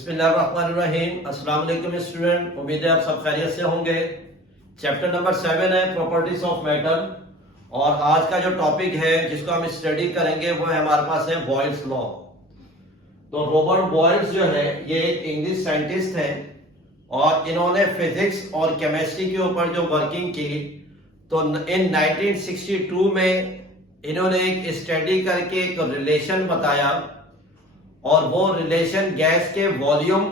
बिस्मिल्लाहिर्रहमानिर्रहीम। अस्सलाम वालेकुम स्टूडेंट, उम्मीद है आप सब खैरियत से होंगे। चैप्टर नंबर 7 है प्रॉपर्टीज ऑफ मेटल और आज का जो टॉपिक है जिसको हम स्टडी करेंगे वो है हमारे पास है बॉयल्स लॉ। तो रॉबर्ट बॉयल्स जो है ये एक इंग्लिश साइंटिस्ट है और इन्होंने फिजिक्स और केमिस्ट्री के ऊपर जो वर्किंग की तो इन 1962 में इन्होंने एक स्टडी करके एक रिलेशन बताया और वो रिलेशन गैस के वॉल्यूम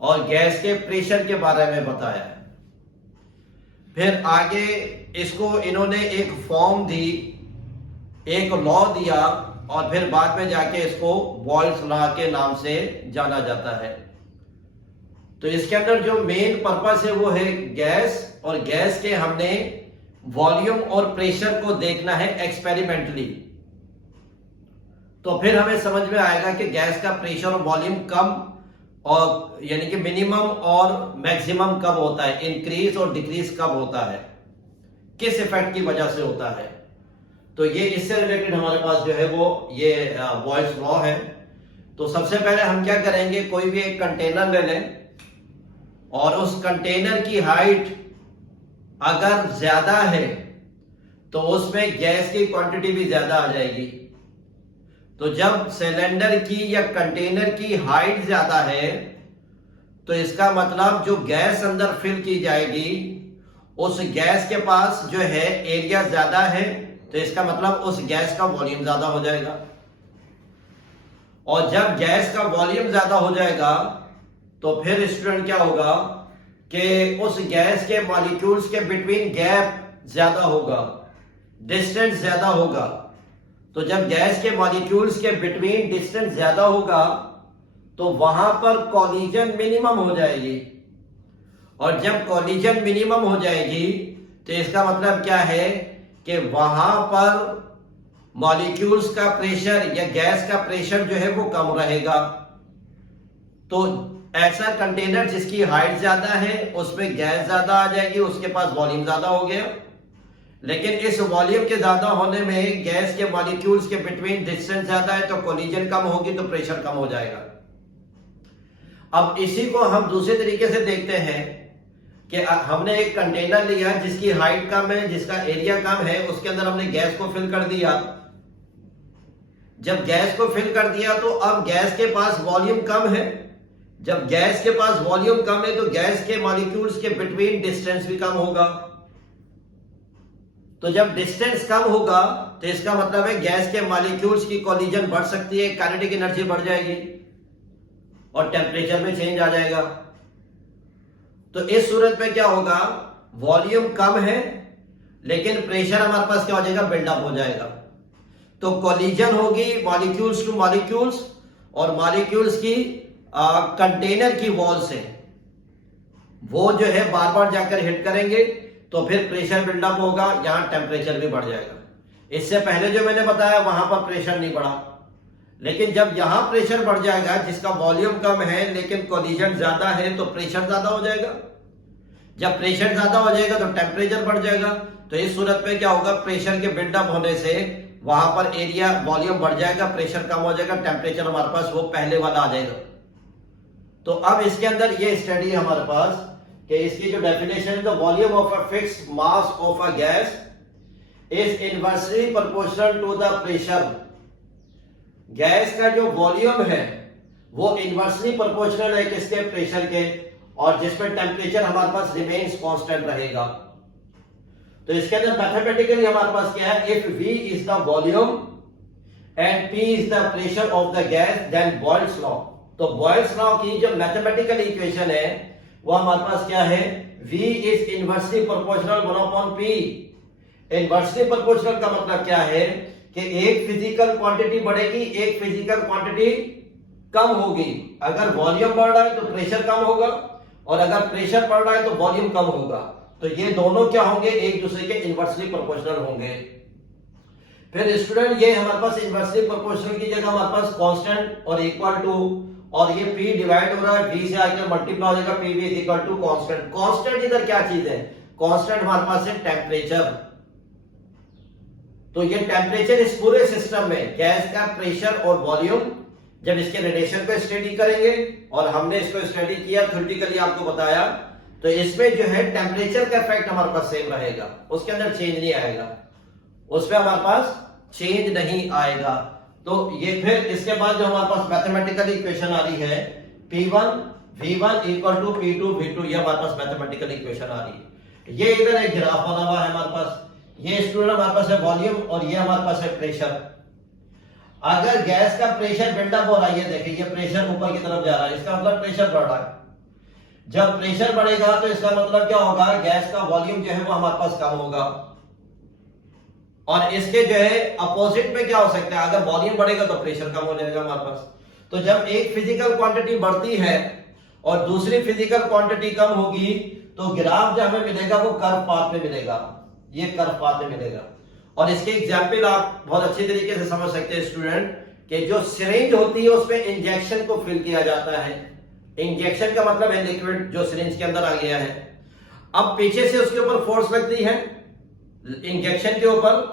और गैस के प्रेशर के बारे में बताया। फिर आगे इसको इन्होंने एक फॉर्म दी, एक लॉ दिया और फिर बाद में जाके इसको बॉयल्स लॉ के नाम से जाना जाता है। तो इसके अंदर जो मेन पर्पस है वो है गैस, और गैस के हमने वॉल्यूम और प्रेशर को देखना है एक्सपेरिमेंटली। तो फिर हमें समझ में आएगा कि गैस का प्रेशर और वॉल्यूम कम और यानी कि मिनिमम और मैक्सिमम कब होता है, इंक्रीज और डिक्रीज कब होता है, किस इफेक्ट की वजह से होता है। तो ये इससे रिलेटेड हमारे पास जो है वो ये बॉयल्स लॉ है। तो सबसे पहले हम क्या करेंगे, कोई भी एक कंटेनर ले लें और उस कंटेनर की हाइट अगर ज्यादा है तो उसमें गैस की क्वांटिटी भी ज्यादा आ जाएगी। तो जब सिलेंडर की या कंटेनर की हाइट ज्यादा है तो इसका मतलब जो गैस अंदर फिल की जाएगी उस गैस के पास जो है एरिया ज्यादा है, तो इसका मतलब उस गैस का वॉल्यूम ज्यादा हो जाएगा। और जब गैस का वॉल्यूम ज्यादा हो जाएगा तो फिर स्टूडेंट क्या होगा कि उस गैस के मॉलिक्यूल्स के बिटवीन गैप ज्यादा होगा, डिस्टेंस ज्यादा होगा। तो जब गैस के मॉलिक्यूल्स के बिटवीन डिस्टेंस ज्यादा होगा तो वहां पर कॉलिजन मिनिमम हो जाएगी, और जब कॉलिजन मिनिमम हो जाएगी तो इसका मतलब क्या है कि वहां पर मॉलिक्यूल्स का प्रेशर या गैस का प्रेशर जो है वो कम रहेगा। तो ऐसा कंटेनर जिसकी हाइट ज्यादा है उसमें गैस ज्यादा आ जाएगी, उसके पास वॉल्यूम ज्यादा हो गया। लेकिन इस वॉल्यूम के ज्यादा होने में गैस के मॉलिक्यूल्स के बिटवीन डिस्टेंस ज्यादा है तो कोलिजन कम होगी तो प्रेशर कम हो जाएगा। अब इसी को हम दूसरे तरीके से देखते हैं कि हमने एक कंटेनर लिया जिसकी हाइट कम है, जिसका एरिया कम है, उसके अंदर हमने गैस को फिल कर दिया। जब गैस को फिल कर दिया तो अब गैस के पास वॉल्यूम कम है। जब गैस के पास वॉल्यूम कम है तो गैस के मॉलिक्यूल्स के बिटवीन डिस्टेंस भी कम होगा। तो जब डिस्टेंस कम होगा तो इसका मतलब है गैस के मॉलिक्यूल्स की कोलिजन बढ़ सकती है, काइनेटिक एनर्जी बढ़ जाएगी और टेम्परेचर में चेंज आ जाएगा। तो इस सूरत में क्या होगा, वॉल्यूम कम है लेकिन प्रेशर हमारे पास क्या हो जाएगा, बिल्डअप हो जाएगा। तो कोलिजन होगी मॉलिक्यूल्स टू मॉलिक्यूल्स और मॉलिक्यूल्स की कंटेनर की वॉल से वो जो है बार बार जाकर हिट करेंगे तो फिर प्रेशर बिल्डअप होगा, यहां टेम्परेचर भी बढ़ जाएगा। इससे पहले जो मैंने बताया वहां पर प्रेशर नहीं बढ़ा, लेकिन जब यहां प्रेशर बढ़ जाएगा जिसका वॉल्यूम कम है लेकिन कोलिजन ज्यादा है तो प्रेशर ज्यादा हो जाएगा। जब प्रेशर ज्यादा हो जाएगा तो टेम्परेचर बढ़ जाएगा। तो इस सूरत में क्या होगा, प्रेशर के बिल्डअप होने से वहां पर एरिया वॉल्यूम बढ़ जाएगा, प्रेशर कम हो जाएगा, टेम्परेचर हमारे पास वो पहले वाला आ जाएगा। तो अब इसके अंदर ये स्टडी हमारे पास कि इसकी जो डेफिनेशन है, the volume of a fixed mass of a gas is inversely proportional to the pressure. Gas का जो वॉल्यूम है वो इनवर्सली प्रोपोर्शनल है किसके, प्रेशर के, और जिसमें टेम्परेचर हमारे पास रिमेन्स कांस्टेंट रहेगा। तो इसके अंदर मैथमेटिकली हमारे पास क्या है, if V is the volume and P is the pressure of the gas then Boyle's law. तो बॉयल्स लॉ की जो मैथमेटिकल इक्वेशन है वो हमारे पास क्या है, V is inversely proportional 1/P। Inversely proportional का मतलब क्या है कि एक फिजिकल क्वांटिटी बढ़ेगी, एक फिजिकल क्वांटिटी कम होगी। अगर वॉल्यूम बढ़ रहा है तो प्रेशर कम होगा और अगर प्रेशर बढ़ रहा है तो वॉल्यूम कम होगा। तो ये दोनों क्या होंगे, एक दूसरे के इनवर्सली प्रोपोर्शनल होंगे। फिर स्टूडेंट ये हमारे पास इनवर्सली प्रोपोर्शनल की जगह हमारे पास कांस्टेंट और इक्वल टू, और ये P डिवाइड हो रहा है V से आके मल्टीप्लाई हो जाएगा, PV is equal to constant. Constant इधर क्या चीज है, कांस्टेंट हमारे पास है टेम्परेचर। तो ये टेम्परेचर इस पूरे सिस्टम में गैस का प्रेशर और वॉल्यूम जब इसके रिलेशन को स्टडी करेंगे, और हमने इसको स्टडी किया थ्योरेटिकली आपको बताया, तो इसमें जो है टेम्परेचर का इफेक्ट हमारे पास सेम रहेगा, उसके अंदर चेंज नहीं आएगा, उसमें हमारे पास चेंज नहीं आएगा। तो ये फिर इसके बाद जो हमारे पास मैथमेटिकल इक्वेशन आ रही है P1 V1 equal to P2 V2, ये हमारे पास मैथमेटिकल इक्वेशन आ रही है। ये इधर एक ग्राफ बना हुआ है हमारे पास, ये स्टूडेंट हमारे पास है वॉल्यूम और ये हमारे पास है प्रेशर। अगर गैस का प्रेशर बिल्डअप हो रहा है, ये देखिए ये प्रेशर ऊपर की तरफ जा रहा है, इसका मतलब प्रेशर बढ़ रहा है। जब प्रेशर बढ़ेगा तो इसका मतलब क्या होगा, गैस का वॉल्यूम जो है वो हमारे पास कम होगा। और इसके जो है अपोजिट में क्या हो सकता है, अगर वॉल्यूम बढ़ेगा तो प्रेशर कम हो जाएगा हमारे पास। तो जब एक फिजिकल क्वांटिटी बढ़ती है और दूसरी फिजिकल क्वांटिटी कम होगी, तो ग्राफ जो हमें मिलेगा वो कर्व पाथ में मिलेगा, ये कर्व पाथ में मिलेगा। और इसके एग्जाम्पल आप बहुत अच्छी तरीके से समझ सकते हैं स्टूडेंट, कि जो सिरिंज होती है उसमें इंजेक्शन को फिल किया जाता है। इंजेक्शन का मतलब है लिक्विड जो सिरिंज के अंदर आ गया है। अब पीछे से उसके ऊपर फोर्स लगती है इंजेक्शन के ऊपर,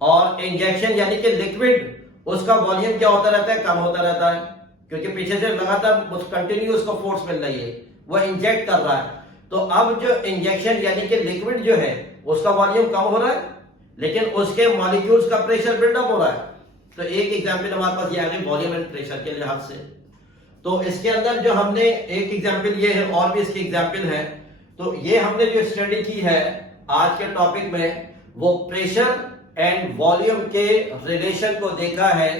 और इंजेक्शन यानी कि लिक्विड, उसका वॉल्यूम क्या होता रहता है, कम होता रहता है, क्योंकि पीछे से लगातार कंटिन्यू उसको फोर्स मिल रही है, वो इंजेक्ट कर रहा है। तो अब जो इंजेक्शन यानी कि लिक्विड जो है उसका वॉल्यूम कम हो रहा है, लेकिन उसके मॉलिक्यूल्स का प्रेशर बिल्डअप हो रहा है। तो एक एग्जांपल हमारे पास ये आ गई वॉल्यूम एंड प्रेशर के लिहाज से। तो इसके अंदर जो हमने एक एग्जांपल ये है, और भी इसके एग्जांपल है। तो ये हमने जो स्टडी की है आज के टॉपिक में, वो प्रेशर एंड वॉल्यूम के रिलेशन को देखा है।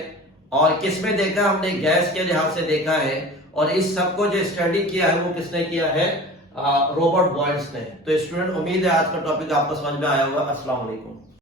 और किसमें देखा, हमने गैस के लिहाज से देखा है। और इस सबको जो स्टडी किया है वो किसने किया है, रॉबर्ट बॉयल्स ने। तो स्टूडेंट, उम्मीद है आज का टॉपिक आपको समझ में आया होगा। अस्सलाम वालेकुम।